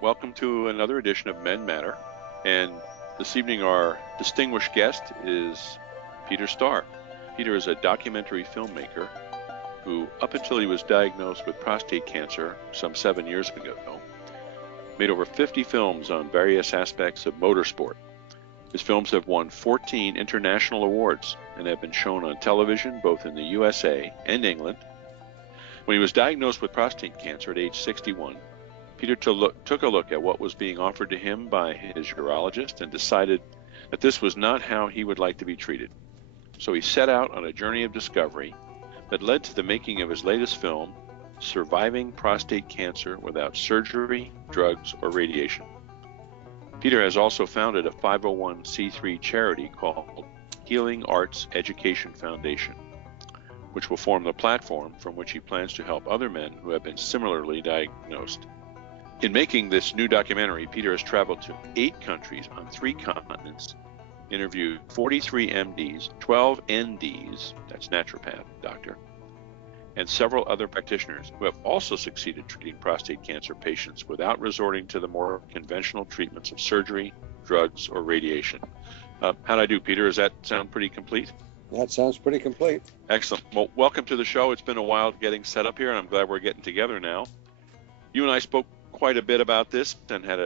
Welcome to another edition of Men Matter. And this evening, our distinguished guest is Peter Starr. Peter is a documentary filmmaker who, up until he was diagnosed with prostate cancer some 7 years ago, made over 50 films on various aspects of motorsport. His films have won 14 international awards and have been shown on television both in the USA and England. When he was diagnosed with prostate cancer at age 61, Peter took a look at what was being offered to him by his urologist and decided that this was not how he would like to be treated. So he set out on a journey of discovery that led to the making of his latest film, Surviving Prostate Cancer Without Surgery, Drugs, or Radiation. Peter has also founded a 501c3 charity called Healing Arts Education Foundation, which will form the platform from which he plans to help other men who have been similarly diagnosed. In making this new documentary, Peter has traveled to 8 countries on 3 continents, interviewed 43 MDs, 12 NDs, that's naturopath, doctor, and several other practitioners who have also succeeded treating prostate cancer patients without resorting to the more conventional treatments of surgery, drugs, or radiation. How'd I do, Peter? Does that sound pretty complete? That sounds pretty complete. Excellent. Well, welcome to the show. It's been a while getting set up here, and I'm glad we're getting together now. You and I spoke quite a bit about this and had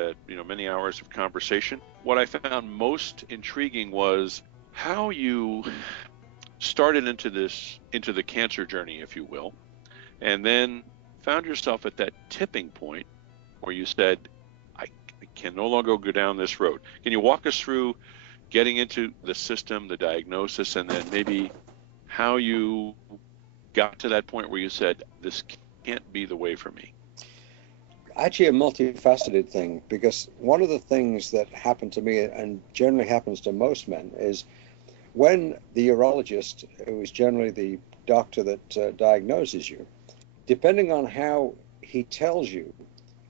many hours of conversation. What I found most intriguing was how you started into the cancer journey, if you will, and then found yourself at that tipping point where you said, I can no longer go down this road. Can you walk us through getting into the system, the diagnosis, and then maybe how you got to that point where you said, this can't be the way for me? Actually a multifaceted thing, because one of the things that happened to me and generally happens to most men is when the urologist, who is generally the doctor that diagnoses you, depending on how he tells you,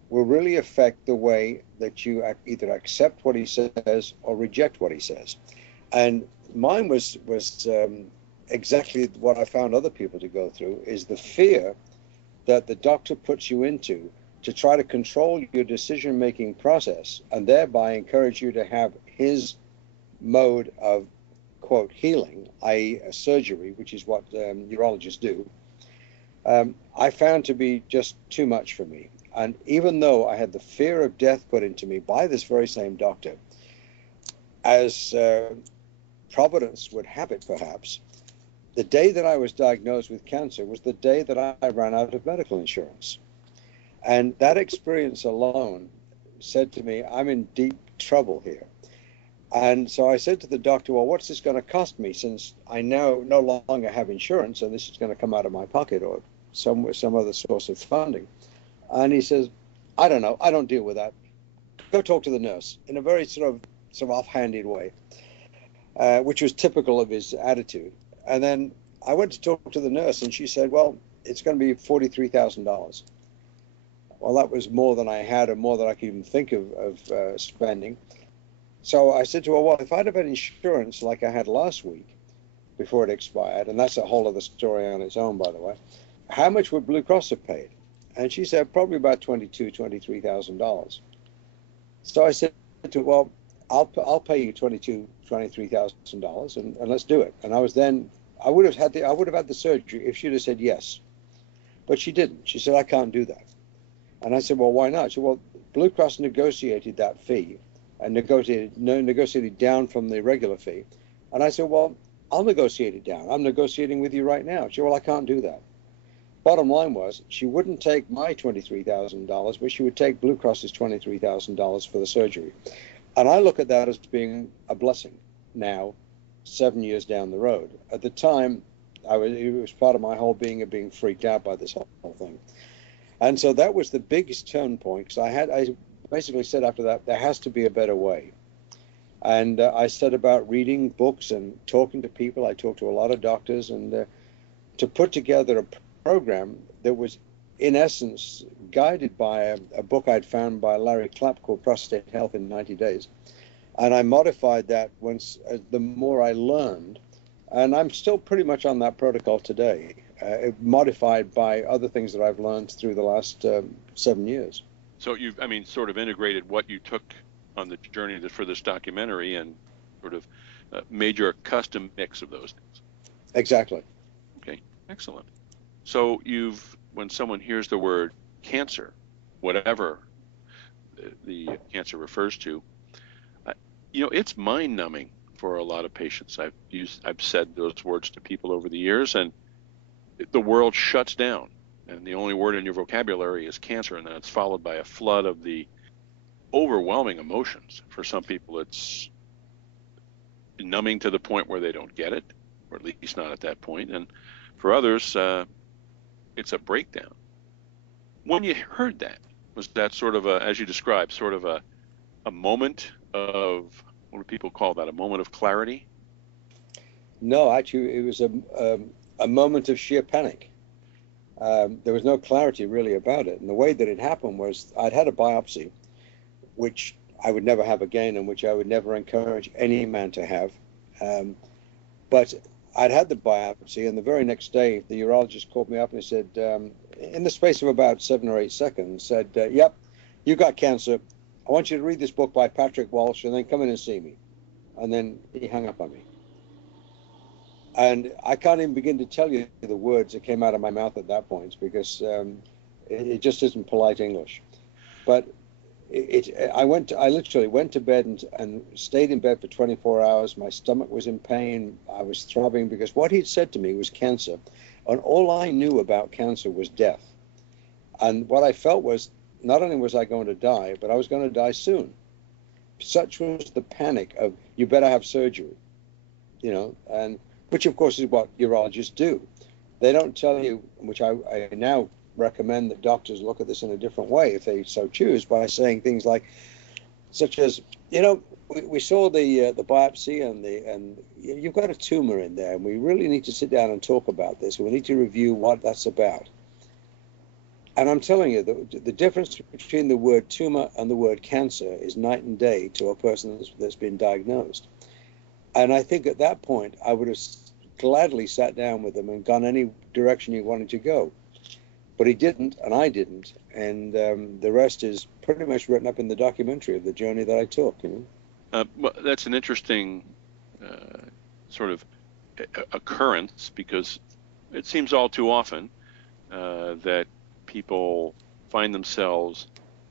will really affect the way that you either accept what he says or reject what he says. And mine was exactly what I found other people to go through, is the fear that the doctor puts you into to try to control your decision-making process and thereby encourage you to have his mode of, quote, healing, i.e. a surgery, which is what urologists do, I found to be just too much for me. And even though I had the fear of death put into me by this very same doctor, as Providence would have it perhaps, the day that I was diagnosed with cancer was the day that I ran out of medical insurance. And that experience alone said to me, I'm in deep trouble here. And so I said to the doctor, well, what's this going to cost me, since I now no longer have insurance and this is going to come out of my pocket or some other source of funding? And he says, I don't know. I don't deal with that. Go talk to the nurse, in a very sort of offhanded way, which was typical of his attitude. And then I went to talk to the nurse and she said, well, it's going to be $43,000. Well, that was more than I had and more than I could even think of spending. So I said to her, well, if I'd have had insurance like I had last week before it expired, and that's a whole other story on its own, by the way, how much would Blue Cross have paid? And she said, probably about $23,000. So I said to her, well, I'll pay you $23,000 and let's do it. And I would have had the surgery if she'd have said yes. But she didn't. She said, I can't do that. And I said, well, why not? She said, well, Blue Cross negotiated that fee and negotiated down from the regular fee. And I said, well, I'll negotiate it down. I'm negotiating with you right now. She said, well, I can't do that. Bottom line was, she wouldn't take my $23,000, but she would take Blue Cross's $23,000 for the surgery. And I look at that as being a blessing now, 7 years down the road. At the time, it was part of my whole being of being freaked out by this whole thing. And so that was the biggest turn point, because I basically said after that, there has to be a better way. And I set about reading books and talking to people. I talked to a lot of doctors, and to put together a program that was, in essence, guided by a book I'd found by Larry Clapp called Prostate Health in 90 Days. And I modified that the more I learned. And I'm still pretty much on that protocol today, modified by other things that I've learned through the last 7 years. So you've, I mean, sort of integrated what you took on the journey for this documentary and sort of made your custom mix of those things. Exactly. Okay, excellent. So when someone hears the word cancer, whatever the cancer refers to, it's mind-numbing for a lot of patients. I've said those words to people over the years, and the world shuts down, and the only word in your vocabulary is cancer, and then it's followed by a flood of the overwhelming emotions. For some people, it's numbing to the point where they don't get it, or at least not at that point, and for others, it's a breakdown. When you heard that, was that sort of as you described, sort of a moment of, what do people call that, a moment of clarity? No, actually, it was a moment of sheer panic. There was no clarity really about it. And the way that it happened was I'd had a biopsy, which I would never have again and which I would never encourage any man to have. But I'd had the biopsy, and the very next day, the urologist called me up and he said, in the space of about 7 or 8 seconds, said, yep, you got cancer. I want you to read this book by Patrick Walsh and then come in and see me. And then he hung up on me. And I can't even begin to tell you the words that came out of my mouth at that point, because it just isn't polite English. But I literally went to bed and stayed in bed for 24 hours. My stomach was in pain. I was throbbing because what he'd said to me was cancer. And all I knew about cancer was death. And what I felt was not only was I going to die, but I was going to die soon. Such was the panic of, you better have surgery, and which of course is what urologists do. They don't tell you, which I now recommend that doctors look at this in a different way if they so choose, by saying things like, such as, we saw the biopsy and you've got a tumor in there, and we really need to sit down and talk about this. We need to review what that's about. And I'm telling you, the difference between the word tumor and the word cancer is night and day to a person that's been diagnosed. And I think at that point, I would have gladly sat down with him and gone any direction he wanted to go. But he didn't, and I didn't. And the rest is pretty much written up in the documentary of the journey that I took. Well, that's an interesting sort of occurrence, because it seems all too often that people find themselves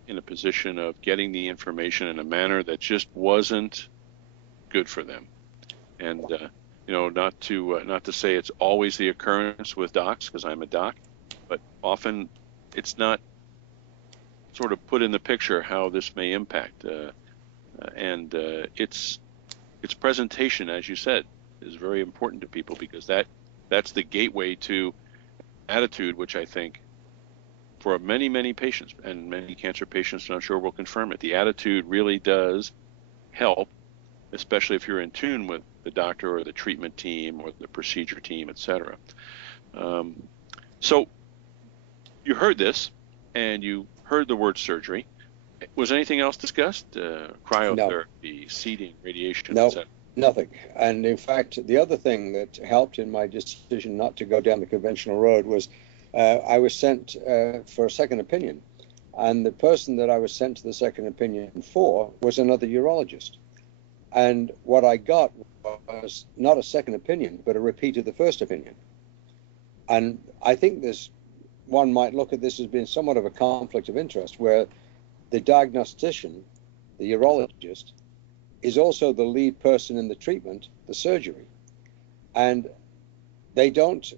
in a position of getting the information in a manner that just wasn't good for them. And not to say it's always the occurrence with docs, because I'm a doc, but often it's not sort of put in the picture how this may impact. And its presentation, as you said, is very important to people, because that's the gateway to attitude, which I think for many, many patients, and many cancer patients, and I'm sure will confirm it, the attitude really does help, especially if you're in tune with the doctor or the treatment team or the procedure team, etc. So you heard this, and you heard the word surgery. Was anything else discussed? Cryotherapy, no. Seeding, radiation, no, etc.? Nothing. And in fact, the other thing that helped in my decision not to go down the conventional road was I was sent for a second opinion. And the person that I was sent to the second opinion for was another urologist. And what I got was not a second opinion, but a repeat of the first opinion. And I think one might look at this as being somewhat of a conflict of interest, where the diagnostician, the urologist, is also the lead person in the treatment, the surgery. And they don't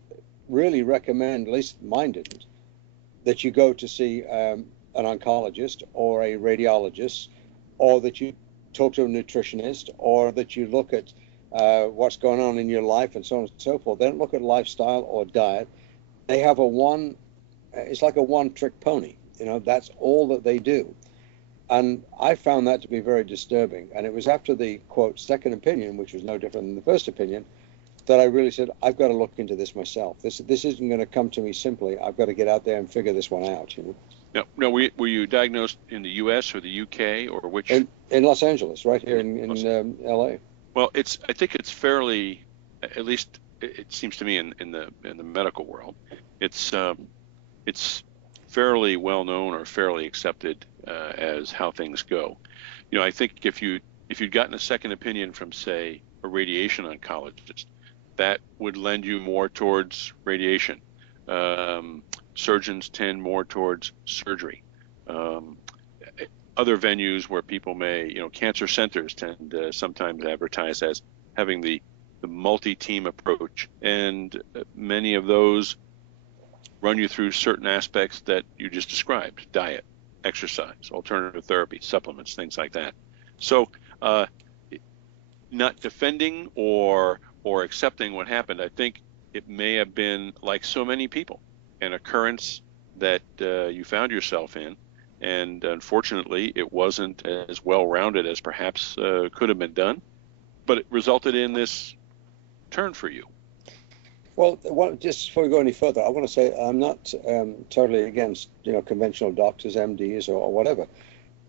really recommend, at least mine didn't, that you go to see an oncologist or a radiologist, or that you talk to a nutritionist, or that you look at what's going on in your life and so on and so forth. They don't look at lifestyle or diet. They have it's like a one-trick pony. That's all that they do. And I found that to be very disturbing. And it was after the, quote, second opinion, which was no different than the first opinion, that I really said, I've got to look into this myself. This isn't going to come to me simply. I've got to get out there and figure this one out. Now, were you diagnosed in the U.S. or the U.K. or which? In Los Angeles, right here in L.A. Well, I think it's fairly, at least it seems to me in the medical world, it's fairly well known or fairly accepted as how things go. I think if you'd gotten a second opinion from, say, a radiation oncologist, that would lend you more towards radiation. Surgeons tend more towards surgery. Other venues where people may, cancer centers tend to sometimes advertise as having the multi-team approach, and many of those run you through certain aspects that you just described: diet, exercise, alternative therapy, supplements, things like that. So not defending or accepting what happened, I think it may have been, like so many people, an occurrence that you found yourself in, and unfortunately it wasn't as well-rounded as perhaps could have been done, but it resulted in this turn for you. Well, just before we go any further, I want to say I'm not totally against conventional doctors, MDs, or whatever.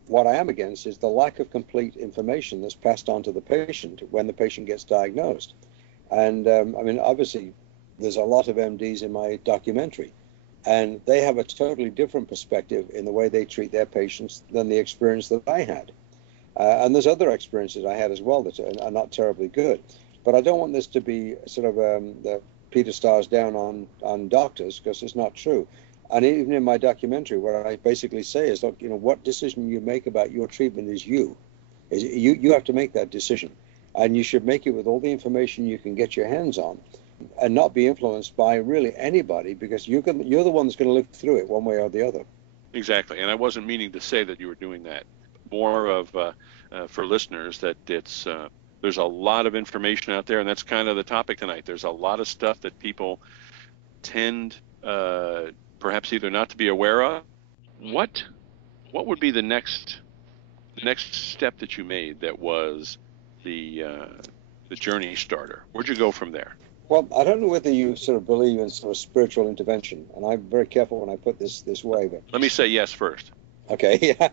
What I am against is the lack of complete information that's passed on to the patient when the patient gets diagnosed. And obviously, there's a lot of MDs in my documentary, and they have a totally different perspective in the way they treat their patients than the experience that I had. And there's other experiences I had as well that are not terribly good. But I don't want this to be sort of the Peter Starr's down on doctors, because it's not true. And even in my documentary, what I basically say is, look, what decision you make about your treatment is you. You have to make that decision. And you should make it with all the information you can get your hands on, and not be influenced by really anybody, because you're the one that's going to live through it one way or the other. Exactly. And I wasn't meaning to say that you were doing that. More of, for listeners, that it's there's a lot of information out there, and that's kind of the topic tonight. There's a lot of stuff that people tend perhaps either not to be aware of. What would be the next step that you made that was the journey starter? Where'd you go from there? Well, I don't know whether you sort of believe in sort of spiritual intervention, and I'm very careful when I put this way. But let me say yes first. Okay, yeah.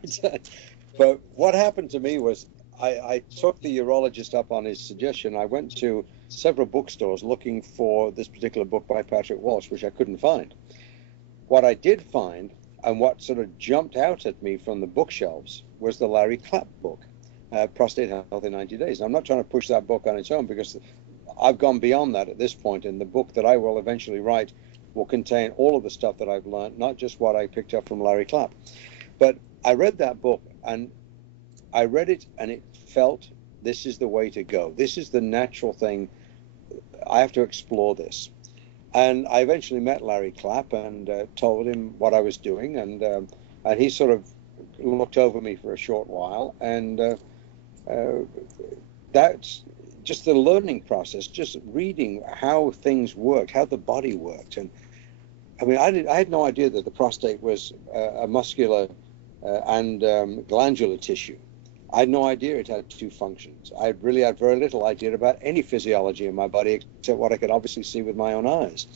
But what happened to me was I took the urologist up on his suggestion. I went to several bookstores looking for this particular book by Patrick Walsh, which I couldn't find. What I did find, and what sort of jumped out at me from the bookshelves, was the Larry Clapp book, Prostate Health in 90 Days. And I'm not trying to push that book on its own, because I've gone beyond that at this point, and the book that I will eventually write will contain all of the stuff that I've learned, not just what I picked up from Larry Clapp. But I read that book, and I read it, and it felt, this is the way to go. This is the natural thing. I have to explore this. And I eventually met Larry Clapp and told him what I was doing, and he sort of looked over me for a short while, and that's just the learning process, just reading how things worked, how the body worked. And I mean, I had no idea that the prostate was a muscular and glandular tissue. I had no idea it had two functions. I really had very little idea about any physiology in my body, except what I could obviously see with my own eyes.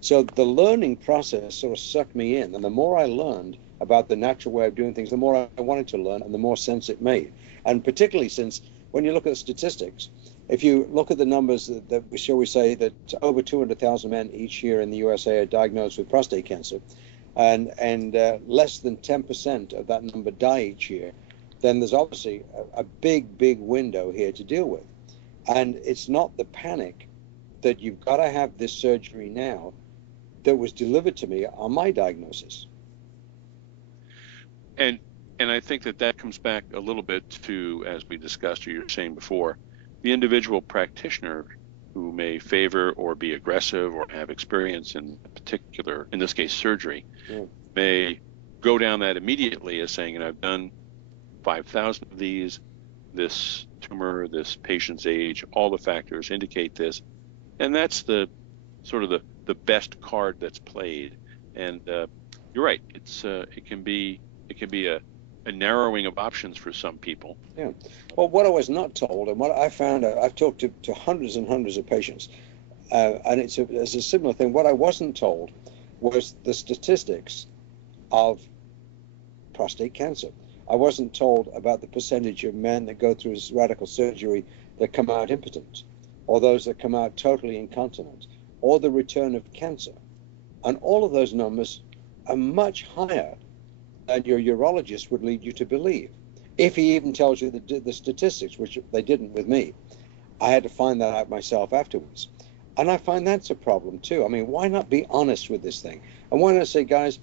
So the learning process sort of sucked me in, and the more I learned about the natural way of doing things, the more I wanted to learn, and the more sense it made. And particularly since, when you look at the statistics, if you look at the numbers that shall we say that over 200,000 men each year in the USA are diagnosed with prostate cancer, and less than 10% of that number die each year, then there's obviously a big window here to deal with. And it's not the panic that you've got to have this surgery now that was delivered to me on my diagnosis. And I think that comes back a little bit to, as we discussed, or you were saying before, the individual practitioner who may favor or be aggressive or have experience in particular, in this case, surgery, may go down that immediately as saying, I've done 5,000 of these, this tumor, this patient's age, all the factors indicate this. And that's the sort of the best card that's played. And you're right, it can be a narrowing of options for some people. Yeah. Well, what I was not told, and what I found out, I've talked to hundreds and hundreds of patients, and it's a similar thing. What I wasn't told was the statistics of prostate cancer. I wasn't told about the percentage of men that go through this radical surgery that come out impotent, or those that come out totally incontinent, or the return of cancer. And all of those numbers are much higher than your urologist would lead you to believe. If he even tells you the statistics, which they didn't with me. I had to find that out myself afterwards. And I find that's a problem too. I mean, why not be honest with this thing? And why not say, guys,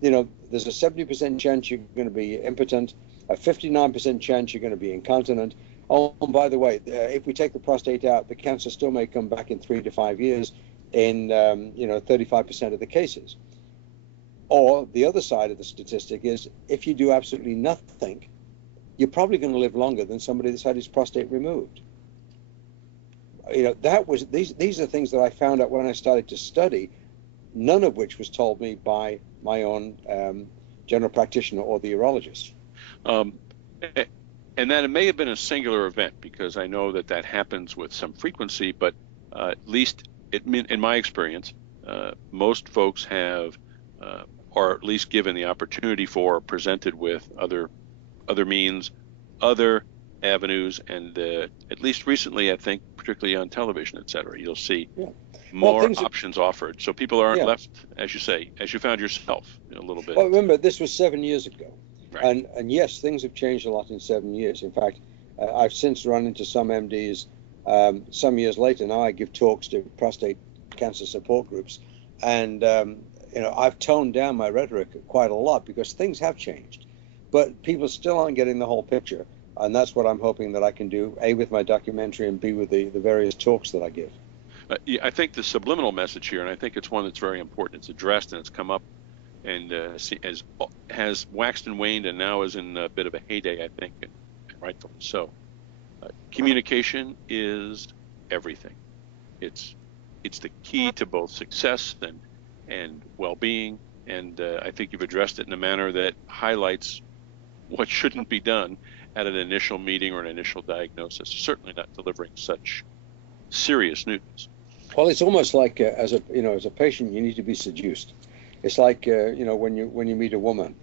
there's a 70% chance you're going to be impotent, a 59% chance you're going to be incontinent. Oh, and by the way, if we take the prostate out, the cancer still may come back in 3 to 5 years in 35% of the cases. Or the other side of the statistic is, if you do absolutely nothing, you're probably going to live longer than somebody that's had his prostate removed. These are things that I found out when I started to study, none of which was told me by my own general practitioner or the urologist. And that it may have been a singular event, because I know that happens with some frequency, but at least in my experience, most folks have, or at least given the opportunity for, presented with other means, other avenues, and at least recently, I think, particularly on television, et cetera, you'll see more options offered. So people aren't left, as you say, as you found yourself, a little bit. Well, remember, this was 7 years ago. Right. And yes, things have changed a lot in 7 years. In fact, I've since run into some MDs some years later. Now I give talks to prostate cancer support groups. And, I've toned down my rhetoric quite a lot because things have changed. But people still aren't getting the whole picture. And that's what I'm hoping that I can do, A, with my documentary, and B, with the various talks that I give. I think the subliminal message here, and I think it's one that's very important, it's addressed and it's come up and has waxed and waned, and now is in a bit of a heyday, I think, and rightfully so. Communication is everything. It's the key to both success and well-being, and I think you've addressed it in a manner that highlights what shouldn't be done at an initial meeting or an initial diagnosis. Certainly not delivering such serious news. Well, it's almost like as a patient, you need to be seduced. It's like when you meet a woman,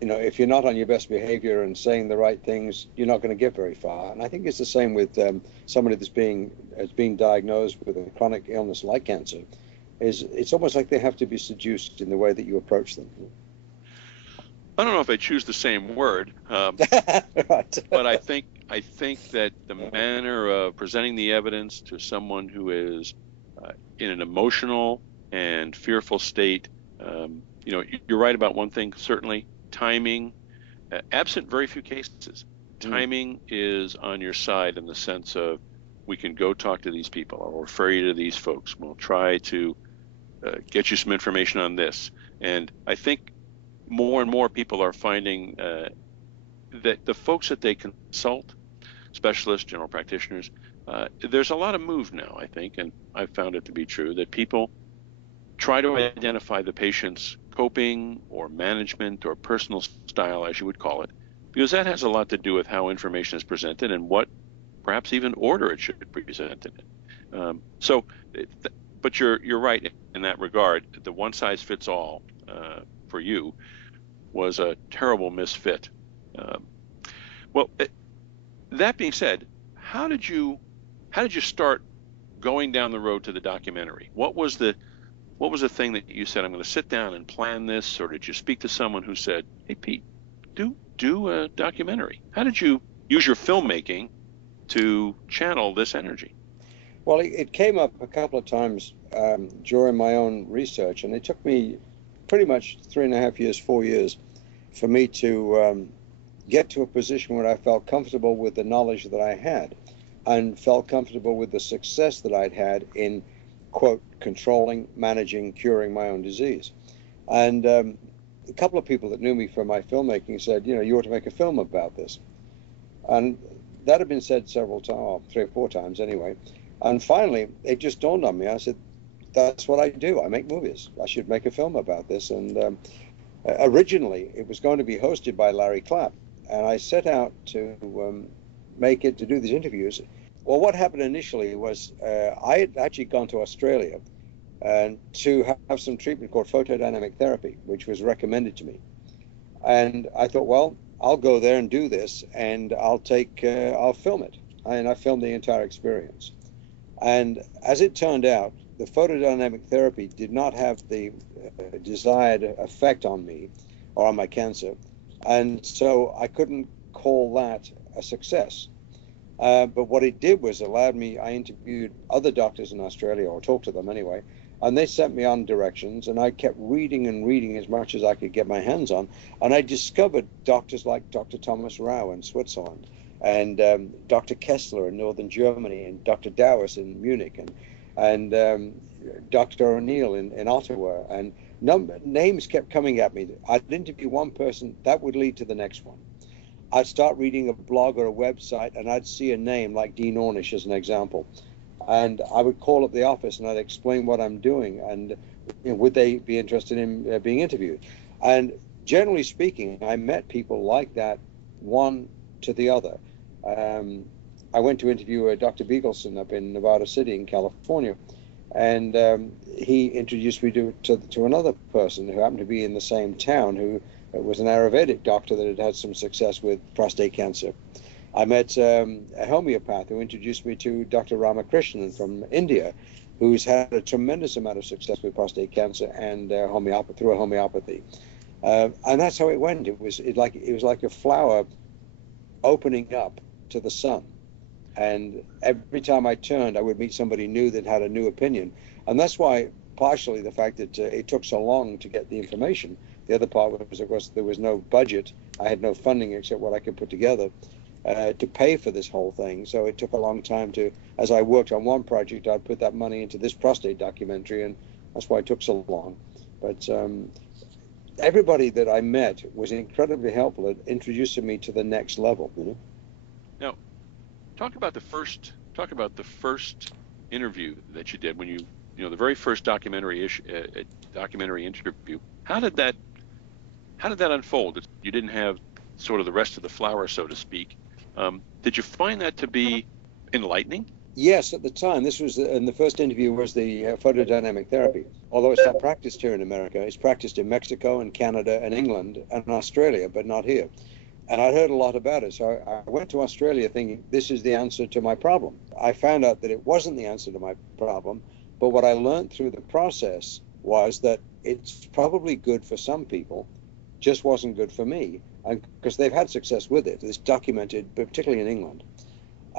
if you're not on your best behavior and saying the right things, you're not going to get very far. And I think it's the same with somebody that's being diagnosed with a chronic illness like cancer. It's almost like they have to be seduced in the way that you approach them. I don't know if I choose the same word, right. But I think that the manner of presenting the evidence to someone who is in an emotional and fearful state, you're right about one thing, certainly, timing. Absent very few cases, timing is on your side in the sense of, we can go talk to these people, I'll refer you to these folks, we'll try to get you some information on this. And I think more and more people are finding that the folks that they consult, specialists, general practitioners, there's a lot of move now, I think, and I've found it to be true, that people try to identify the patient's coping or management or personal style, as you would call it, because that has a lot to do with how information is presented and what perhaps even order it should be presented in. But you're right in that regard. The one size fits all for you was a terrible misfit. That being said, how did you start going down the road to the documentary? What was the thing that you said, I'm going to sit down and plan this, or did you speak to someone who said, hey Pete, do a documentary? How did you use your filmmaking to channel this energy? Well, it came up a couple of times during my own research, and it took me pretty much 3.5 years, 4 years for me to get to a position where I felt comfortable with the knowledge that I had and felt comfortable with the success that I'd had in, quote, controlling, managing, curing my own disease. And a couple of people that knew me from my filmmaking said, you ought to make a film about this. And that had been said several times, 3 or 4 times anyway. And finally, it just dawned on me. I said, that's what I do. I make movies. I should make a film about this. And originally, it was going to be hosted by Larry Clapp. And I set out to to do these interviews. Well, what happened initially was I had actually gone to Australia to have some treatment called photodynamic therapy, which was recommended to me. And I thought, well, I'll go there and do this, and I'll film it. And I filmed the entire experience. And as it turned out, the photodynamic therapy did not have the desired effect on me or on my cancer, and so I couldn't call that a success. But what it did was allowed me, I interviewed other doctors in Australia, or talked to them anyway, and they sent me on directions, and I kept reading and reading as much as I could get my hands on, and I discovered doctors like Dr. Thomas Rau in Switzerland, and Dr. Kessler in northern Germany, and Dr. Dowis in Munich, and Dr. O'Neill in Ottawa, and names kept coming at me. I'd interview one person, that would lead to the next one. I'd start reading a blog or a website, and I'd see a name like Dean Ornish as an example. And I would call up the office, and I'd explain what I'm doing, and would they be interested in being interviewed? And generally speaking, I met people like that, one to the other. I went to interview Dr. Beagleson up in Nevada City in California, and he introduced me to another person who happened to be in the same town, who was an Ayurvedic doctor that had had some success with prostate cancer. I met a homeopath who introduced me to Dr. Ramakrishnan from India, who's had a tremendous amount of success with prostate cancer and through homeopathy. And that's how it went. It was like a flower opening up to the sun. And every time I turned, I would meet somebody new that had a new opinion. And that's why, partially, the fact that it took so long to get the information. The other part was, of course, there was no budget. I had no funding except what I could put together to pay for this whole thing. So it took a long time as I worked on one project, I'd put that money into this prostate documentary, and that's why it took so long. But everybody that I met was incredibly helpful at introducing me to the next level. Now, talk about the first interview that you did when the very first documentary interview. How did that unfold? You didn't have sort of the rest of the flower, so to speak. Did you find that to be enlightening? Yes, at the time. This was, and the first interview was the photodynamic therapy. Although it's not practiced here in America, it's practiced in Mexico and Canada and England and Australia, but not here. And I'd heard a lot about it, so I went to Australia thinking this is the answer to my problem. I found out that it wasn't the answer to my problem, but what I learned through the process was that it's probably good for some people, just wasn't good for me, because they've had success with it. It's documented, particularly in England.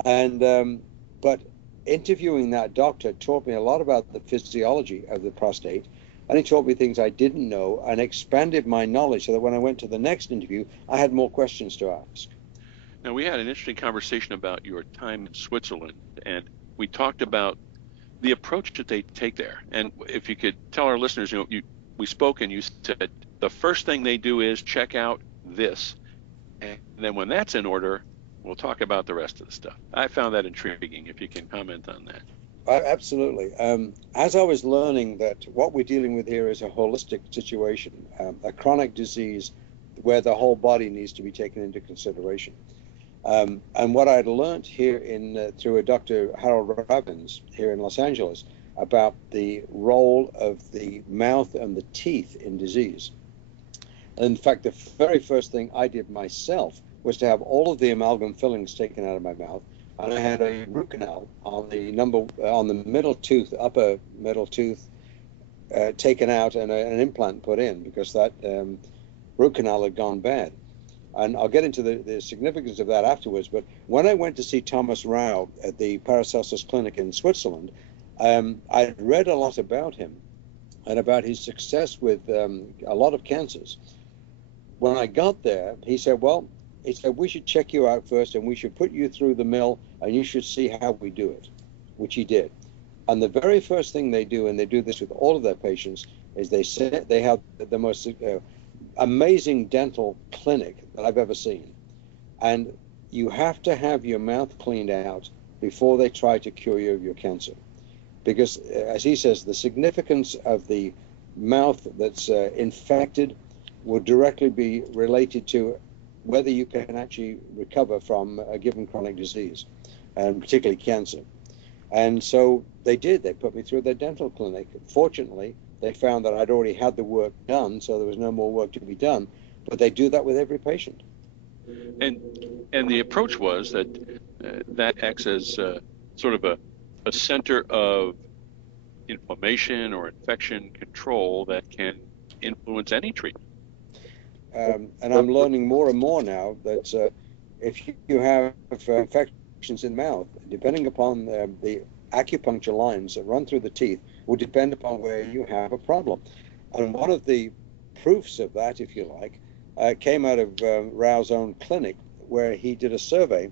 And but interviewing that doctor taught me a lot about the physiology of the prostate, and he taught me things I didn't know and expanded my knowledge so that when I went to the next interview, I had more questions to ask. Now, we had an interesting conversation about your time in Switzerland, and we talked about the approach that they take there. And if you could tell our listeners, we spoke and you said the first thing they do is check out this, and then when that's in order, we'll talk about the rest of the stuff. I found that intriguing, if you can comment on that. Absolutely. As I was learning that what we're dealing with here is a holistic situation, a chronic disease where the whole body needs to be taken into consideration. And what I'd learned here through a Dr. Harold Robbins here in Los Angeles about the role of the mouth and the teeth in disease. In fact, the very first thing I did myself was to have all of the amalgam fillings taken out of my mouth, and I had a root canal on the middle tooth, upper middle tooth, taken out, and an implant put in because that root canal had gone bad. And I'll get into the significance of that afterwards. But when I went to see Thomas Rau at the Paracelsus Clinic in Switzerland, I'd read a lot about him and about his success with a lot of cancers. When I got there, he said, we should check you out first, and we should put you through the mill, and you should see how we do it, which he did. And the very first thing they do, and they do this with all of their patients, is they have the most amazing dental clinic that I've ever seen. And you have to have your mouth cleaned out before they try to cure you of your cancer. Because, as he says, the significance of the mouth that's infected will directly be related to whether you can actually recover from a given chronic disease, and particularly cancer. And so they did. They put me through their dental clinic. Fortunately, they found that I'd already had the work done, so there was no more work to be done. But they do that with every patient. And the approach was that that acts as sort of a center of inflammation or infection control that can influence any treatment. And I'm learning more and more now that if you have infections in the mouth, depending upon the acupuncture lines that run through the teeth, will depend upon where you have a problem. And one of the proofs of that, if you like, came out of Rao's own clinic, where he did a survey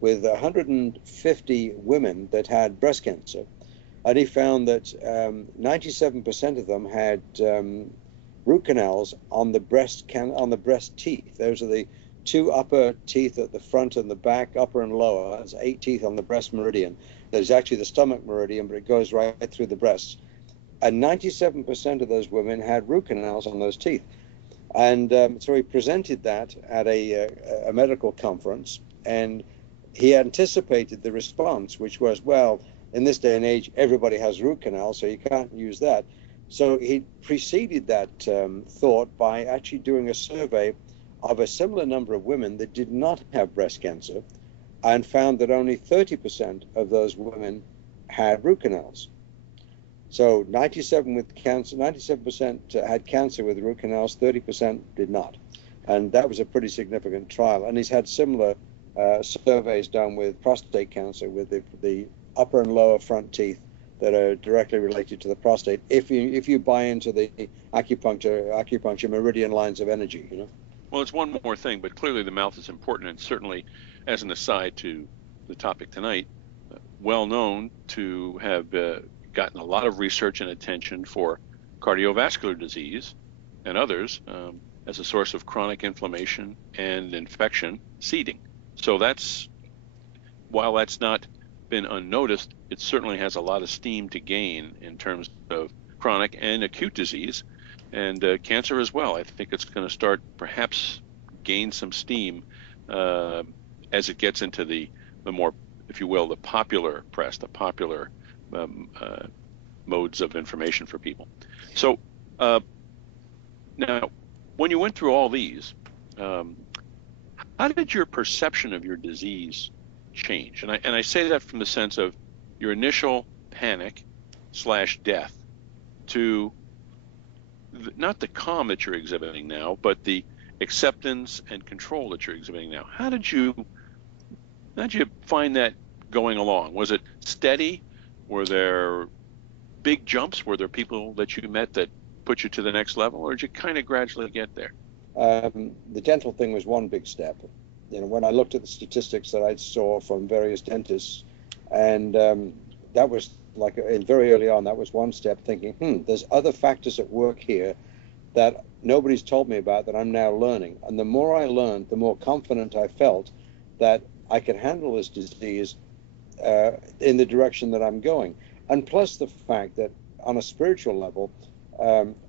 with 150 women that had breast cancer, and he found that 97% of them had root canals on the breast teeth. Those are the two upper teeth at the front and the back, upper and lower. There's 8 teeth on the breast meridian. There's actually the stomach meridian, but it goes right through the breasts. And 97% of those women had root canals on those teeth. And so he presented that at a medical conference, and he anticipated the response, which was, well, in this day and age, everybody has root canals, so you can't use that. So he preceded that thought by actually doing a survey of a similar number of women that did not have breast cancer, and found that only 30% of those women had root canals. So 97% had cancer with root canals, 30% did not. And that was a pretty significant trial. And he's had similar surveys done with prostate cancer, with the upper and lower front teeth that are directly related to the prostate, if you buy into the acupuncture meridian lines of energy, you know. Well, it's one more thing, but clearly the mouth is important, and certainly, as an aside to the topic tonight, well known to have gotten a lot of research and attention for cardiovascular disease and others as a source of chronic inflammation and infection, seeding. So while that's not been unnoticed, it certainly has a lot of steam to gain in terms of chronic and acute disease, and cancer as well. I think it's going to start perhaps gain some steam as it gets into the more, if you will, the popular press, the popular modes of information for people. So now, when you went through all these, how did your perception of your disease change? And I say that from the sense of your initial panic/death to not the calm that you're exhibiting now, but the acceptance and control that you're exhibiting now. How did you find that going along? Was it steady? Were there big jumps? Were there people that you met that put you to the next level, or did you kind of gradually get there? The dental thing was one big step. You know, when I looked at the statistics that I saw from various dentists, and that was like very early on, that was one step, thinking, there's other factors at work here that nobody's told me about that I'm now learning. And the more I learned, the more confident I felt that I could handle this disease in the direction that I'm going. And plus the fact that on a spiritual level,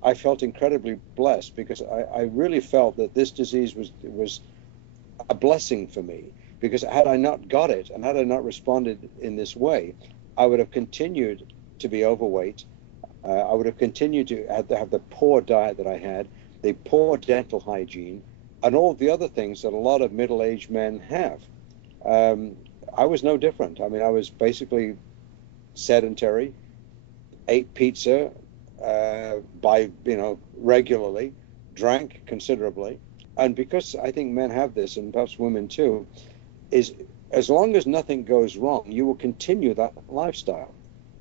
I felt incredibly blessed, because I really felt that this disease was a blessing for me, because had I not got it and had I not responded in this way, I would have continued to be overweight. I would have continued to have the poor diet that I had, the poor dental hygiene, and all the other things that a lot of middle-aged men have. I was no different. I mean, I was basically sedentary, ate pizza regularly, drank considerably. And because I think men have this, and perhaps women too, is as long as nothing goes wrong, you will continue that lifestyle.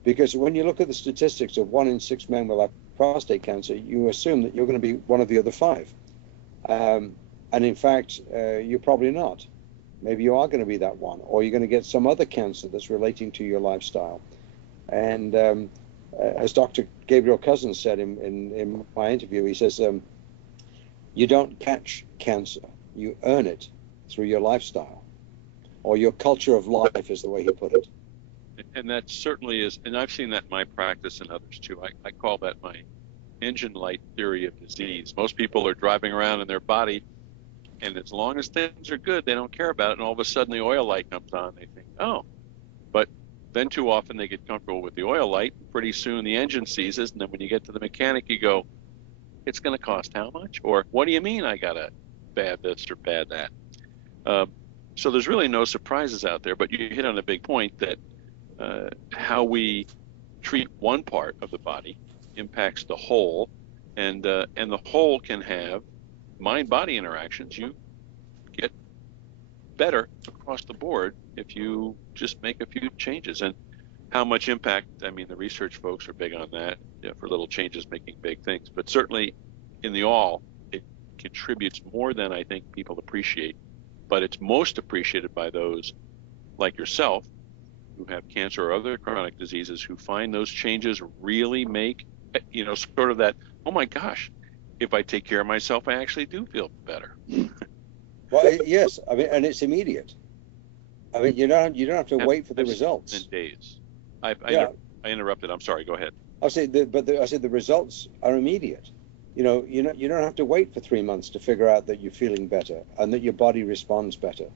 Because when you look at the statistics of 1 in 6 men will have prostate cancer, you assume that you're going to be one of the other 5. And in fact, you're probably not. Maybe you are going to be that one, or you're going to get some other cancer that's relating to your lifestyle. And as Dr. Gabriel Cousens said in my interview, he says, you don't catch cancer, you earn it through your lifestyle, or your culture of life is the way he put it. And that certainly is, and I've seen that in my practice and others too. I call that my engine light theory of disease. Most people are driving around in their body, and as long as things are good, they don't care about it. And all of a sudden the oil light comes on, they think, oh. But then too often they get comfortable with the oil light. Pretty soon the engine seizes, and then when you get to the mechanic, you go, it's going to cost how much? Or what do you mean I got to bad this or bad that? So there's really no surprises out there, but you hit on a big point that how we treat one part of the body impacts the whole, and the whole can have mind-body interactions. You get better across the board if you just make a few changes. And how much impact, I mean, the research folks are big on that, for little changes making big things. But certainly in the all, it contributes more than I think people appreciate. But it's most appreciated by those like yourself who have cancer or other chronic diseases, who find those changes really make, sort of that, oh my gosh, if I take care of myself, I actually do feel better. Well, yes, I mean, and it's immediate. I mean, you don't have to wait for the results. In days. I interrupted. I'm sorry. Go ahead. I said the results are immediate. You don't have to wait for 3 months to figure out that you're feeling better and that your body responds better.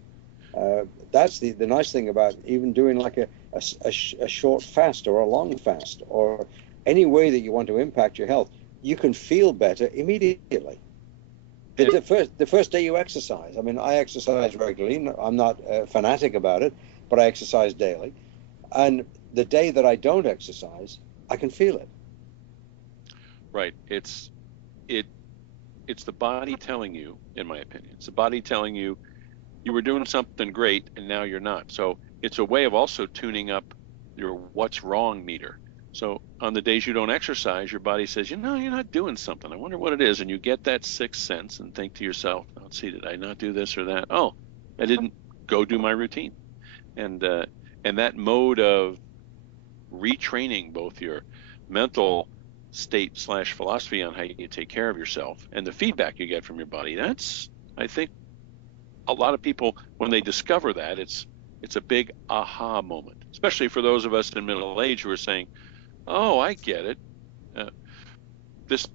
That's the nice thing about even doing like a short fast or a long fast or any way that you want to impact your health. You can feel better immediately. The first day you exercise, I mean, I exercise regularly. I'm not a fanatic about it, but I exercise daily. And the day that I don't exercise, I can feel it. Right. It's the body telling you, in my opinion, it's the body telling you you were doing something great and now you're not. So it's a way of also tuning up your what's wrong meter. So on the days you don't exercise, your body says, you're not doing something. I wonder what it is. And you get that sixth sense and think to yourself, let's see, did I not do this or that? Oh, I didn't go do my routine. And that mode of retraining both your mental state / philosophy on how you take care of yourself and the feedback you get from your body, that's, I think, a lot of people, when they discover that, it's a big aha moment, especially for those of us in middle age who are saying, oh, I get it. This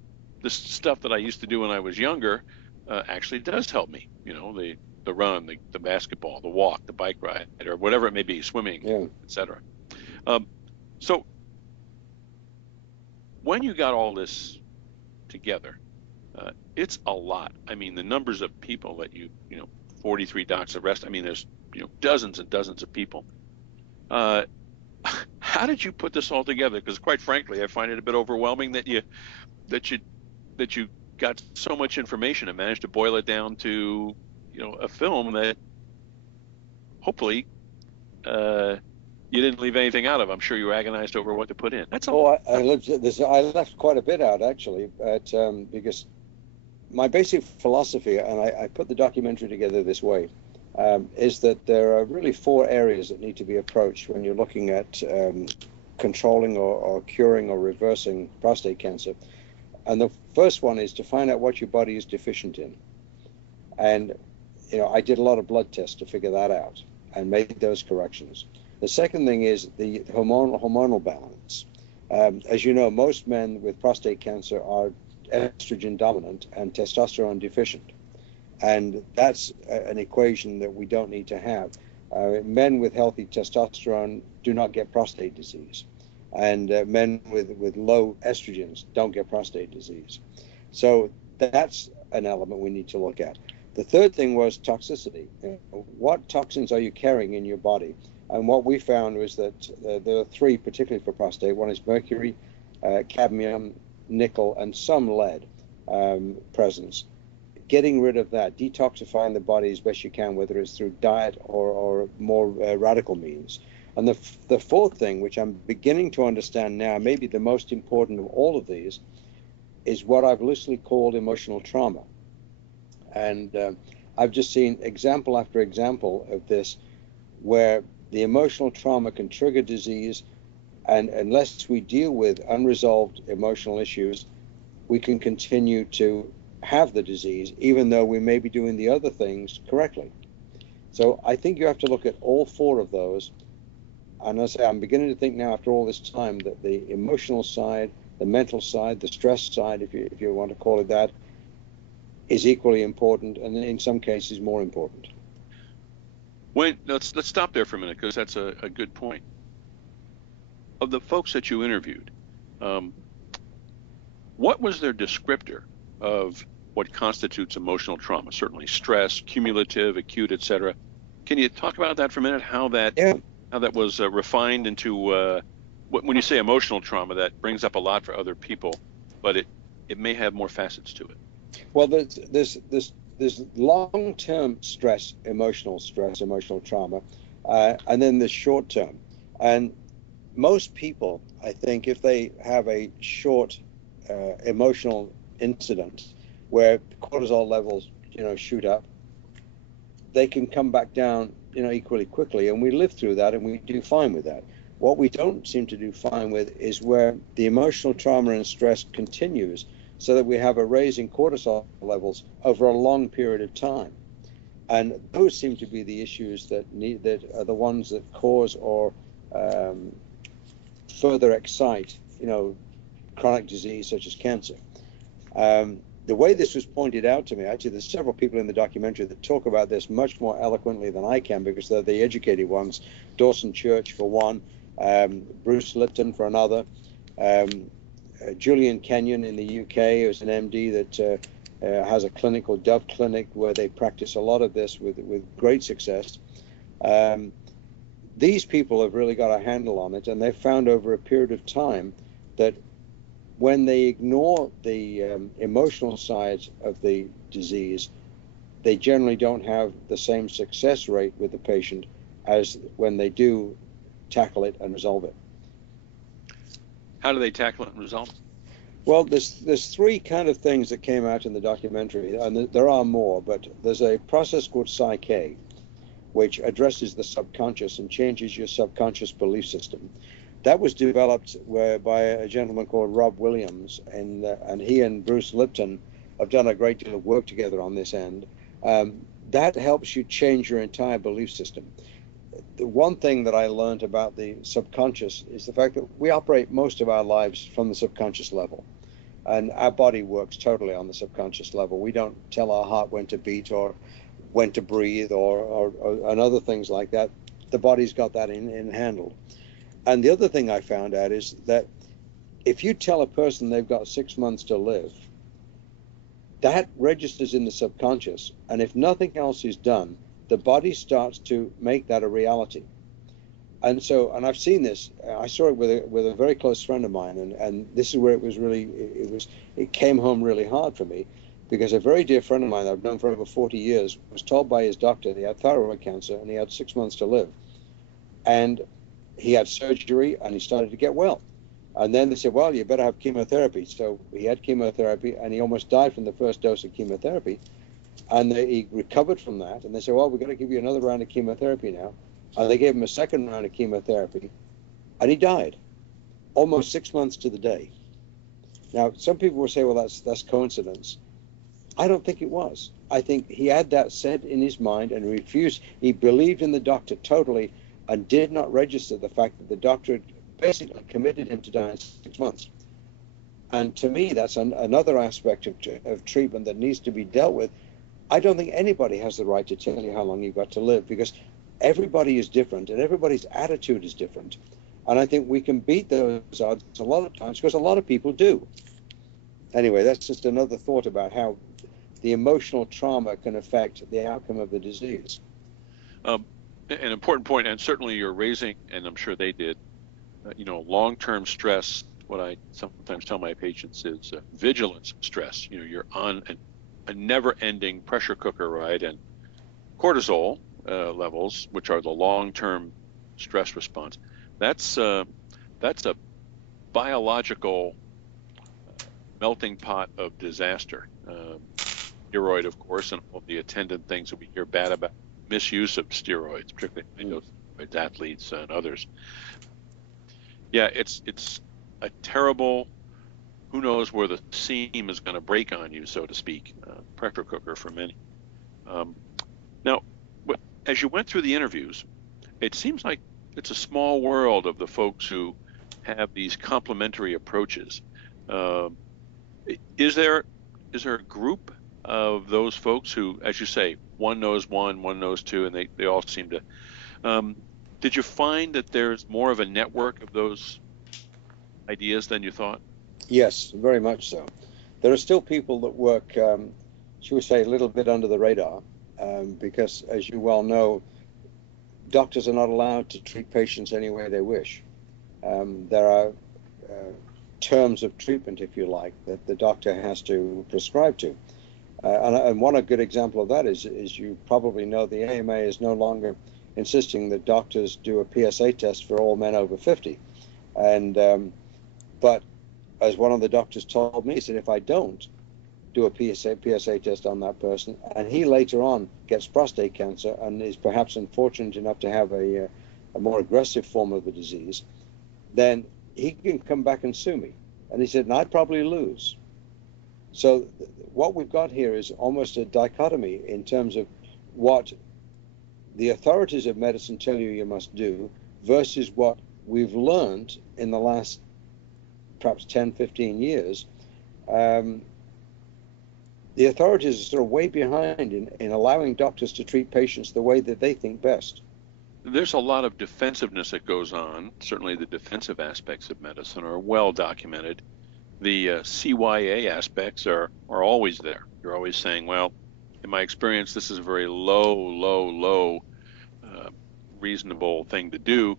stuff that I used to do when I was younger actually does help me. The run, the basketball, the walk, the bike ride, or whatever it may be, swimming, etc. So when you got all this together, it's a lot. I mean, the numbers of people that 43 docs arrested. I mean, there's dozens and dozens of people. How did you put this all together? Because quite frankly, I find it a bit overwhelming that you got so much information and managed to boil it down to a film that hopefully you didn't leave anything out of. I'm sure you agonized over what to put in. That's all. I left quite a bit out actually, but because my basic philosophy, and I put the documentary together this way, is that there are really 4 areas that need to be approached when you're looking at controlling or curing or reversing prostate cancer. And the first one is to find out what your body is deficient in. And, I did a lot of blood tests to figure that out and made those corrections. The second thing is the hormonal balance. As you know, most men with prostate cancer are estrogen dominant and testosterone deficient. And that's an equation that we don't need to have. Men with healthy testosterone do not get prostate disease. And men with low estrogens don't get prostate disease. So that's an element we need to look at. The third thing was toxicity. What toxins are you carrying in your body? And what we found was that there are 3, particularly for prostate. One is mercury, cadmium, nickel, and some lead presence. Getting rid of that, detoxifying the body as best you can, whether it's through diet or more radical means. And the fourth thing, which I'm beginning to understand now, maybe the most important of all of these, is what I've loosely called emotional trauma. And I've just seen example after example of this, where the emotional trauma can trigger disease, and unless we deal with unresolved emotional issues, we can continue to have the disease, even though we may be doing the other things correctly. So I think you have to look at all 4 of those. And as I say, I'm beginning to think now, after all this time, that the emotional side, the mental side, the stress side, if you want to call it that, is equally important, and in some cases more important. Wait, let's stop there for a minute, because that's a good point. Of the folks that you interviewed, what was their descriptor of what constitutes emotional trauma? Certainly stress, cumulative, acute, etc. Can you talk about that for a minute? How that was refined into when you say emotional trauma, that brings up a lot for other people, but it may have more facets to it. Well, there's long-term stress, emotional trauma, and then the short-term. And most people, I think, if they have a short emotional incident where cortisol levels, shoot up, they can come back down, equally quickly, and we live through that, and we do fine with that. What we don't seem to do fine with is where the emotional trauma and stress continues, so that we have a raise in cortisol levels over a long period of time. And those seem to be the issues that are the ones that cause or further excite, chronic disease such as cancer. The way this was pointed out to me, actually, there's several people in the documentary that talk about this much more eloquently than I can, because they're the educated ones. Dawson Church, for one, Bruce Lipton, for another, Julian Kenyon in the UK, who's an MD that has a clinic called Dove Clinic, where they practice a lot of this with great success. These people have really got a handle on it, and they've found over a period of time that when they ignore the emotional side of the disease, they generally don't have the same success rate with the patient as when they do tackle it and resolve it. How do they tackle it and resolve it? Well, there's three kind of things that came out in the documentary, and there are more, but there's a process called Psyche, which addresses the subconscious and changes your subconscious belief system. That was developed by a gentleman called Rob Williams, and he and Bruce Lipton have done a great deal of work together on this end. That helps you change your entire belief system. The one thing that I learned about the subconscious is the fact that we operate most of our lives from the subconscious level, and our body works totally on the subconscious level. We don't tell our heart when to beat or when to breathe or and other things like that. The body's got that in handled. And the other thing I found out is that if you tell a person they've got 6 months to live, that registers in the subconscious, and if nothing else is done, the body starts to make that a reality. And I've seen this. I saw it with a very close friend of mine, and this is where it came home really hard for me, because a very dear friend of mine that I've known for over 40 years was told by his doctor that he had thyroid cancer and he had 6 months to live. And he had surgery and he started to get well. And then they said, well, you better have chemotherapy. So he had chemotherapy, and he almost died from the first dose of chemotherapy. And he recovered from that. And they said, well, we're going to give you another round of chemotherapy now. And they gave him a second round of chemotherapy, and he died almost 6 months to the day. Now, some people will say, well, that's coincidence. I don't think it was. I think he had that set in his mind and refused. He believed in the doctor totally, and did not register the fact that the doctor had basically committed him to die in 6 months. And to me, that's another aspect of treatment that needs to be dealt with. I don't think anybody has the right to tell you how long you've got to live, because everybody is different and everybody's attitude is different. And I think we can beat those odds a lot of times, because a lot of people do. Anyway, that's just another thought about how the emotional trauma can affect the outcome of the disease. An important point, and certainly you're raising, and I'm sure they did, long-term stress. What I sometimes tell my patients is vigilance stress. You're on a never-ending pressure cooker, right? And cortisol levels, which are the long-term stress response, that's a biological melting pot of disaster. Steroid, of course, and all the attendant things that we hear bad about. Misuse of steroids, particularly those athletes and others. Yeah, it's a terrible, who knows where the seam is going to break on you, so to speak, pressure cooker for many. Now, as you went through the interviews, it seems like it's a small world of the folks who have these complementary approaches. Is there a group of those folks who, as you say, one knows two, and they all seem to. Did you find that there's more of a network of those ideas than you thought? Yes, very much so. There are still people that work, should we say, a little bit under the radar, because, as you well know, doctors are not allowed to treat patients any way they wish. There are terms of treatment, if you like, that the doctor has to prescribe to. And one good example of that is you probably know the AMA is no longer insisting that doctors do a PSA test for all men over 50. And but as one of the doctors told me, he said, if I don't do a PSA test on that person, and he later on gets prostate cancer and is perhaps unfortunate enough to have a more aggressive form of the disease, then he can come back and sue me. And he said, and I'd probably lose. So what we've got here is almost a dichotomy in terms of what the authorities of medicine tell you must do versus what we've learned in the last perhaps 10, 15 years. The authorities are sort of way behind in allowing doctors to treat patients the way that they think best. There's a lot of defensiveness that goes on. Certainly the defensive aspects of medicine are well documented. The CYA aspects are always there. You're always saying, well, in my experience, this is a very low reasonable thing to do.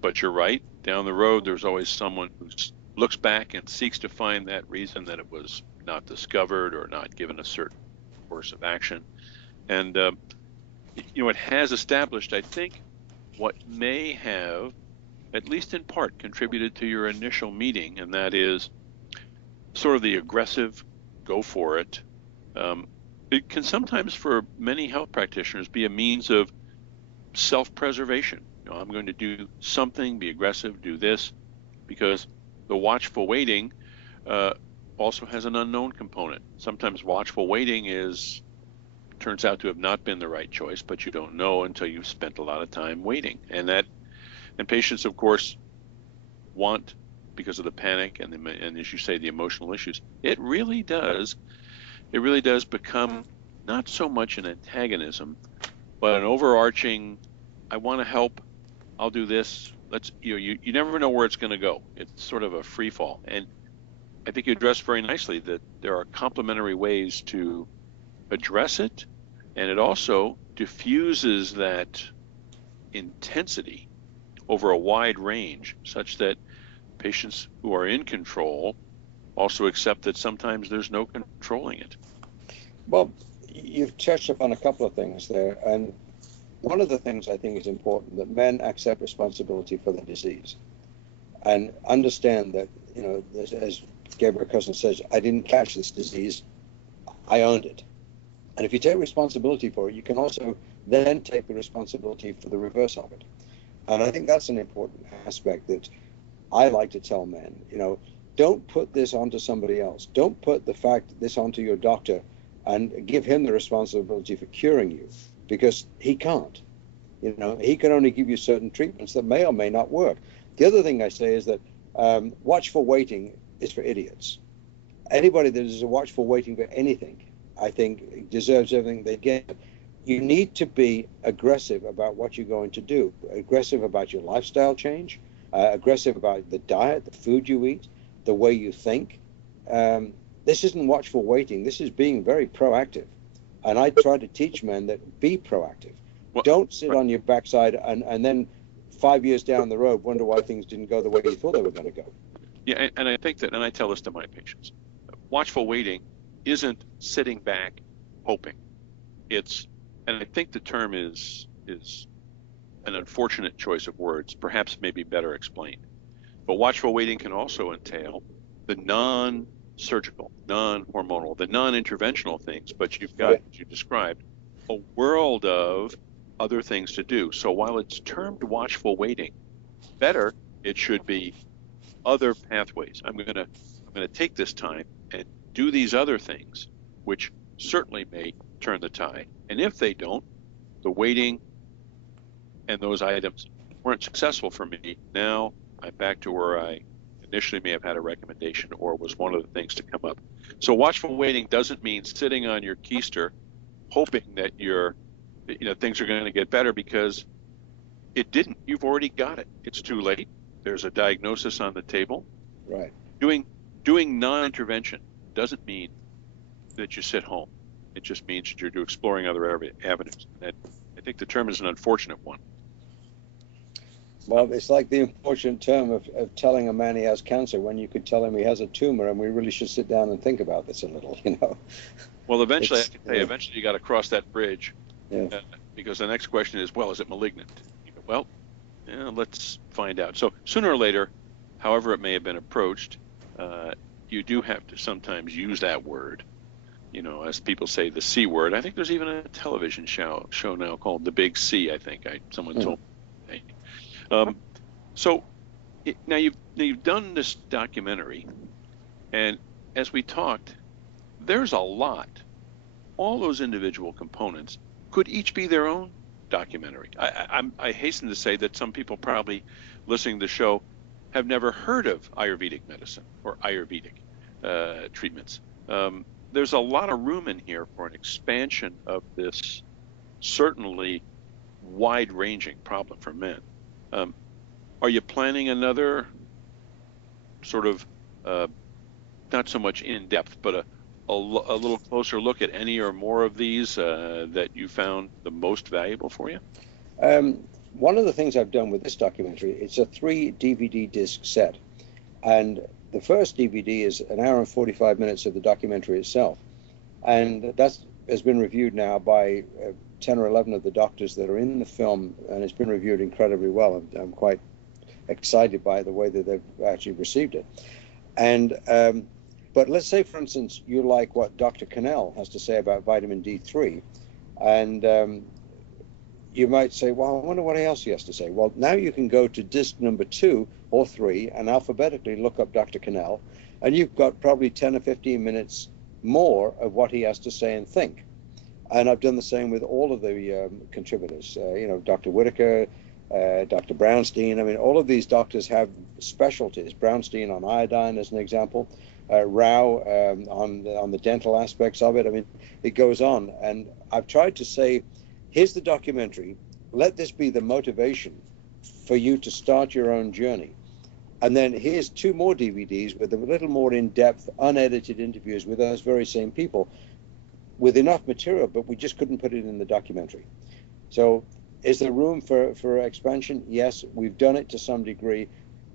But you're right. Down the road, there's always someone who looks back and seeks to find that reason that it was not discovered or not given a certain course of action. And, it has established, I think, what may have, at least in part, contributed to your initial meeting, and that is sort of the aggressive, go for it. It can sometimes, for many health practitioners, be a means of self-preservation. I'm going to do something, be aggressive, do this, because the watchful waiting also has an unknown component. Sometimes watchful waiting turns out to have not been the right choice, but you don't know until you've spent a lot of time waiting. And patients, of course, want, because of the panic and as you say, the emotional issues, it really does become not so much an antagonism, but an overarching, I want to help, I'll do this. You never know where it's going to go. It's sort of a free fall. And I think you addressed very nicely that there are complementary ways to address it, and it also diffuses that intensity over a wide range such that patients who are in control also accept that sometimes there's no controlling it. Well, you've touched upon a couple of things there, and one of the things I think is important, that men accept responsibility for the disease and understand that, as Gabriel Cousin says, I didn't catch this disease, I owned it. And if you take responsibility for it, you can also then take the responsibility for the reverse of it. And I think that's an important aspect that I like to tell men, don't put this onto somebody else. Don't put this onto your doctor and give him the responsibility for curing you, because he can't. He can only give you certain treatments that may or may not work. The other thing I say is that watchful waiting is for idiots. Anybody that is watchful waiting for anything, I think, deserves everything they get. You need to be aggressive about what you're going to do, aggressive about your lifestyle change, aggressive about the diet, the food you eat, the way you think. This isn't watchful waiting. This is being very proactive. And I try to teach men that be proactive. Well, don't sit on your backside and then 5 years down the road wonder why things didn't go the way you thought they were going to go. Yeah, and I think that, and I tell this to my patients, watchful waiting isn't sitting back hoping. And I think the term is an unfortunate choice of words, perhaps maybe better explained. But watchful waiting can also entail the non-surgical, non-hormonal, the non-interventional things, but you've got, as you described, a world of other things to do. So while it's termed watchful waiting, better it should be other pathways. I'm going to take this time and do these other things, which certainly may turn the tide. And if they don't, the waiting and those items weren't successful for me. Now I'm back to where I initially may have had a recommendation or was one of the things to come up. So watchful waiting doesn't mean sitting on your keister hoping that things are going to get better, because it didn't. You've already got it. It's too late. There's a diagnosis on the table. Right. Doing non-intervention doesn't mean that you sit home. It just means that you're exploring other avenues. And I think the term is an unfortunate one. Well, it's like the unfortunate term of telling a man he has cancer when you could tell him he has a tumor, and we really should sit down and think about this a little, you know. Well, eventually, I It's can tell you, eventually you got to cross that bridge, yeah. because the next question is, well, is it malignant? You go, well, yeah, let's find out. So sooner or later, however it may have been approached, you do have to sometimes use that word. You know, as people say, the C word. I think there's even a television show now called The Big C. I think someone told me. So now you've done this documentary, and as we talked, there's a lot. All those individual components could each be their own documentary. I hasten to say that some people probably listening to the show have never heard of Ayurvedic medicine or Ayurvedic treatments. There's a lot of room in here for an expansion of this certainly wide-ranging problem for men. Are you planning another sort of not so much in depth, but a little closer look at any or more of these that you found the most valuable for you? One of the things I've done with this documentary, it's a 3 DVD disc set. And the first DVD is an hour and 45 minutes of the documentary itself. And that has been reviewed now by 10 or 11 of the doctors that are in the film, and it's been reviewed incredibly well. I'm quite excited by the way that they've actually received it. And but let's say, for instance, you like what Dr. Cannell has to say about vitamin D3, and you might say, well, I wonder what else he has to say. Well, now you can go to disc number 2 or 3 and alphabetically look up Dr. Cannell, and you've got probably 10 or 15 minutes more of what he has to say and think. And I've done the same with all of the contributors, Dr. Whitaker, Dr. Brownstein. I mean, all of these doctors have specialties. Brownstein on iodine, as an example. Rao on the dental aspects of it. I mean, it goes on. And I've tried to say, here's the documentary. Let this be the motivation for you to start your own journey. And then here's 2 more DVDs with a little more in-depth, unedited interviews with those very same people with enough material, but we just couldn't put it in the documentary. So is there room for expansion? Yes, we've done it to some degree.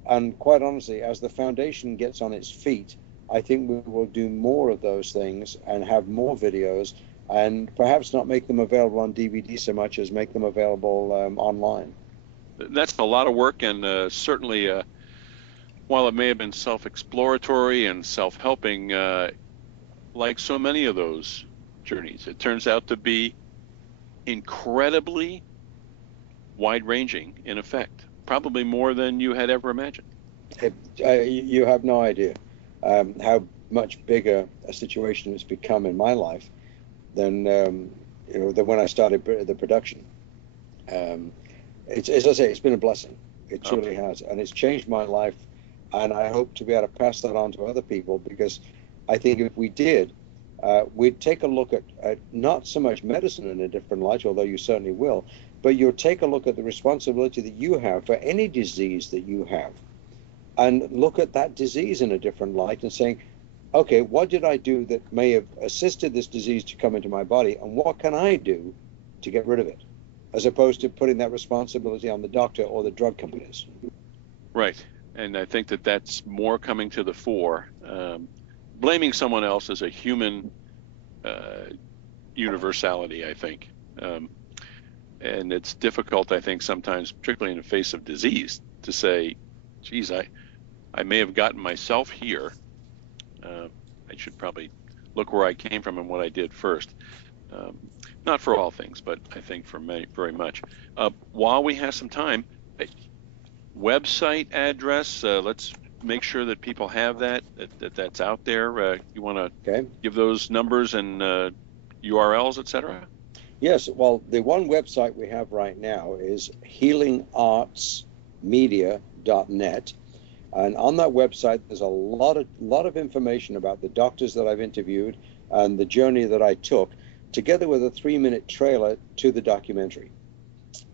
And quite honestly, as the foundation gets on its feet, I think we will do more of those things and have more videos, and perhaps not make them available on DVD so much as make them available online. That's a lot of work, and certainly, while it may have been self-exploratory and self-helping, like so many of those journeys, it turns out to be incredibly wide-ranging in effect, probably more than you had ever imagined. You have no idea how much bigger a situation has become in my life than than when I started the production. It's, as I say, it's been a blessing. It truly has, and it's changed my life. And I hope to be able to pass that on to other people, because I think if we did, we'd take a look at not so much medicine in a different light, although you certainly will, but you'll take a look at the responsibility that you have for any disease that you have, and look at that disease in a different light and saying, okay, what did I do that may have assisted this disease to come into my body, and what can I do to get rid of it, as opposed to putting that responsibility on the doctor or the drug companies. Right. And I think that that's more coming to the fore. Blaming someone else is a human universality, I think. And it's difficult, I think, sometimes, particularly in the face of disease, to say, geez, I may have gotten myself here. I should probably look where I came from and what I did first. Not for all things, but I think for many, very much. While we have some time, website address, let's make sure that people have that's out there. You want to give those numbers and URLs, etc.? Yes. Well, the one website we have right now is healingartsmedia.net. And on that website, there's a lot of information about the doctors that I've interviewed and the journey that I took, together with a 3-minute trailer to the documentary.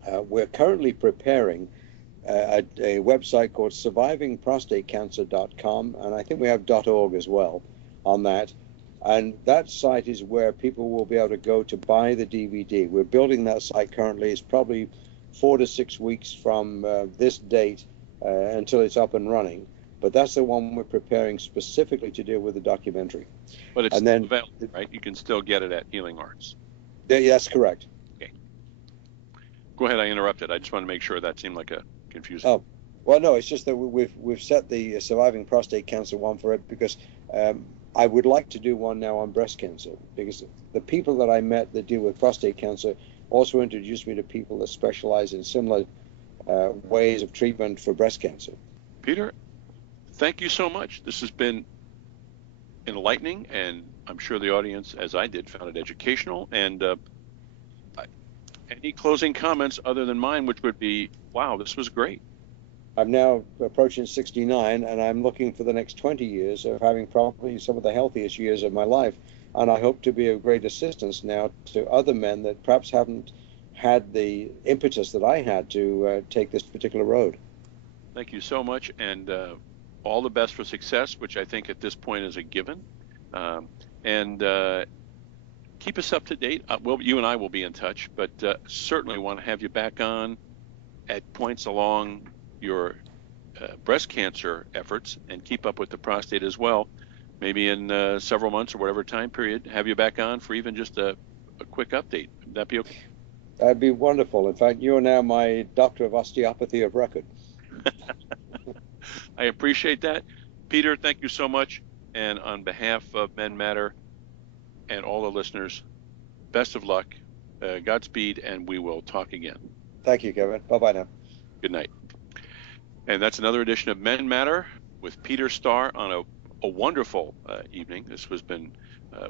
We're currently preparing a website called survivingprostatecancer.com, and I think we have .org as well on that. And that site is where people will be able to go to buy the DVD. We're building that site currently. It's probably 4 to 6 weeks from this date until it's up and running. But that's the one we're preparing specifically to deal with the documentary. But it's and then, still available, right? You can still get it at Healing Arts. That's correct. Okay. Go ahead. I interrupted. I just want to make sure that seemed like a confusing. Oh, well, no, it's just that we've set the surviving prostate cancer one for it because I would like to do one now on breast cancer, because the people that I met that deal with prostate cancer also introduced me to people that specialize in similar ways of treatment for breast cancer. Peter, thank you so much. This has been enlightening, and I'm sure the audience, as I did, found it educational. And any closing comments other than mine, which would be, wow, this was great. I'm now approaching 69, and I'm looking for the next 20 years of having probably some of the healthiest years of my life. And I hope to be of great assistance now to other men that perhaps haven't had the impetus that I had to take this particular road. Thank you so much, and all the best for success, which I think at this point is a given. And keep us up to date. You and I will be in touch, but certainly want to have you back on at points along your breast cancer efforts, and keep up with the prostate as well. Maybe in several months or whatever time period, have you back on for even just a quick update. Would that be okay? That'd be wonderful. In fact, you're now my doctor of osteopathy of record. I appreciate that. Peter, thank you so much. And on behalf of Men Matter and all the listeners, best of luck, Godspeed, and we will talk again. Thank you, Kevin. Bye-bye now. Good night. And that's another edition of Men Matter with Peter Starr on a wonderful evening. This has been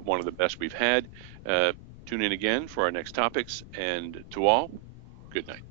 one of the best we've had. Tune in again for our next topics. And to all, good night.